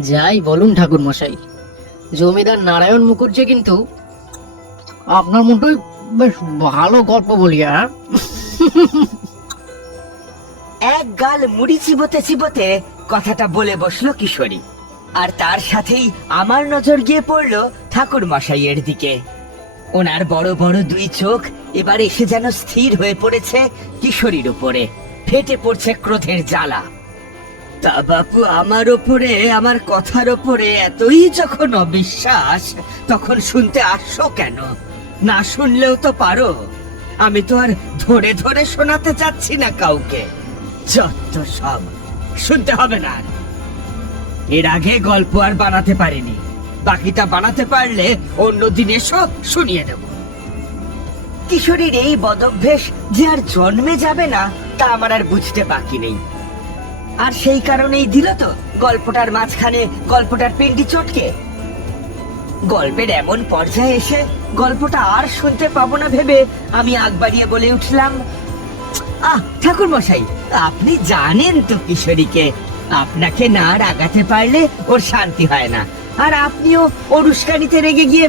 যাই বলুন ঠাকুর মশাই জমিদার নারায়ণ মুখুজ্জি কিন্তু আপনার মতোই বেশ ভালো গল্প বলি এক গাল মুড়ি চিবোতে চিবোতে কথাটা বলে বসল কিশোরী। আর তার সাথেই আমার নজর গিয়ে পড়ল ঠাকুর মশাইয়ের দিকে। ওনার বড় বড় দুই চোখ এবার এসে যেন স্থির হয়ে পড়েছে কিশোরীর উপরে। ফেটে পড়ছে ক্রোধের জ্বালা। তা বাপু, আমার ওপরে, আমার কথার ওপরে এতই যখন অবিশ্বাস, তখন শুনতে আসছো কেন? না শুনলেও তো পারো। আমি তো আর ধরে ধরে শোনাতে চাচ্ছি না কাউকে। যত সব, শুনতে হবে না এর আগে গল্প আর বানাতে পারিনি। বাকিটা বানাতে পারলে অন্যদিন এসো, শুনিয়ে দেব। কিশোরীর এই বদভ্যেস যে আর জন্মে যাবে না, তা আমার আর বুঝতে বাকি নেই। আর সেই কারণেই দিল তো গল্পটার মাঝখানে, গল্পটার পিন্ডি চটকে। গল্পের এমন পর্যায়ে এসে গল্পটা আর শুনতে পাবো না ভেবে আমি আগ বাড়িয়ে বলে উঠলাম, আহ ঠাকুর মশাই আপনি জানেন তো কিশোরীকে। আপনাকে না রাগাতে পারলে ওর শান্তি হয় না। আর আপনিও ওর রেগে গিয়ে,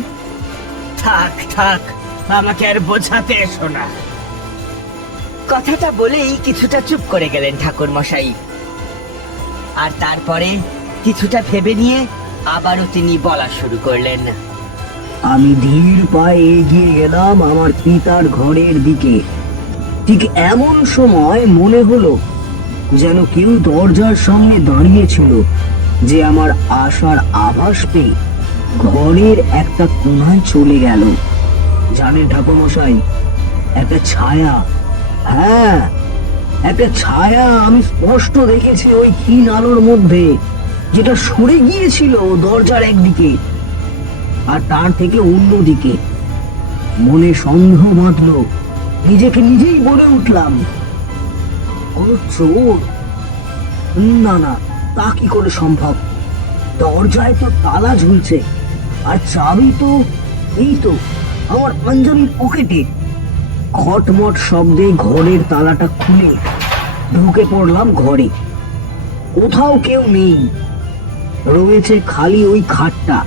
থাক থাক, আমাকে আর বোঝাতে এসো না। কথাটা বলেই কিছুটা চুপ করে গেলেন ঠাকুর মশাই আর তারপরে কিছুটা ভেবে নিয়ে আবারও তিনি বলা শুরু করলেন। আমি ধীর পায়ে এগিয়ে গেলাম আমার পিতার ঘরের দিকে। ঠিক এমন সময় মনে হলো যেন কেউ দরজার সামনে দাঁড়িয়েছিল যে আমার আশার আভাস পেয়ে ঘরের একটা কোণায় চলে গেল। জানেন ঠাকুরমশাই, একটা ছায়া। হ্যাঁ একটা ছায়া আমি স্পষ্ট দেখেছি ওই ক্ষীণ আলোর মধ্যে, যেটা সরে গিয়েছিল দরজার একদিকে আর তার থেকে অন্যদিকে। মনে সন্দেহ বাঁধলো, নিজেকে নিজেই বলে উঠলাম চোর না না, তা কি করে সম্ভব? দরজায় তো তালা ঝুলছে, আর চাবি তো, এই তো, আমার পাঞ্জাবির পকেটে। খটমট শব্দে ঘরের তালাটা খুলে ঢুকে পড়লাম ঘরে। কোথাও কেউ নেই। রয়েছে খালি ওই খাটটা।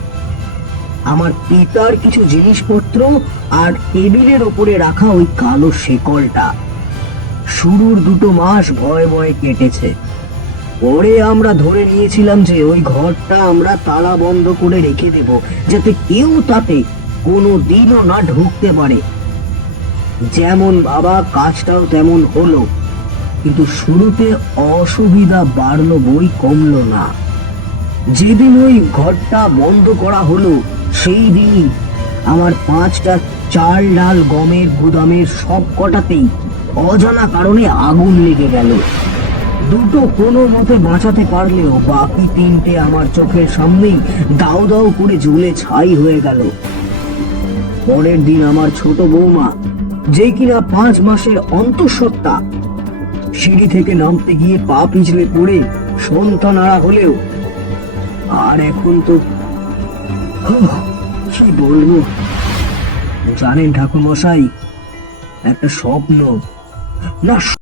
আমার পিতার কিছু জিনিসপত্র আর টেবিলের ওপরে রাখা ওই কালো শেকলটা। শুরুর দুটো মাস ভয়ে ভয়ে কেটেছে। পরে আমরা ধরে নিয়েছিলাম যে ওই ঘরটা আমরা তালা বন্ধ করে রেখে দেব, যাতে কেউ তাতে কোনো দিনও না ঢুকতে পারে। যেমন বাবা, কাজটাও তেমন হলো। কিন্তু শুরুতে অসুবিধা বাড়লো বই কমলো না। যেদিন ওই ঘরটা বন্ধ করা হলো, সেই দিনই আমার পাঁচটা চাল ডাল গমের গুদামের সব কটাতেই অজানা কারণে আগুন লেগে গেল। দুটো কোনো মতে বাঁচাতে পারলেও বাকি তিনটে আমার চোখের সামনেই দাও দাও করে ঝুলে ছাই হয়ে গেল। পরের দিন আমার ছোট বৌমা, যে কিনা পাঁচ মাসের অন্তঃসত্ত্বা সিঁড়ি থেকে নামতে গিয়ে পা পিছলে পড়ে সন্তান আড়া হলেও আর এখন তো কি বলব? জানেন ঠাকুর মশাই একটা স্বপ্ন, না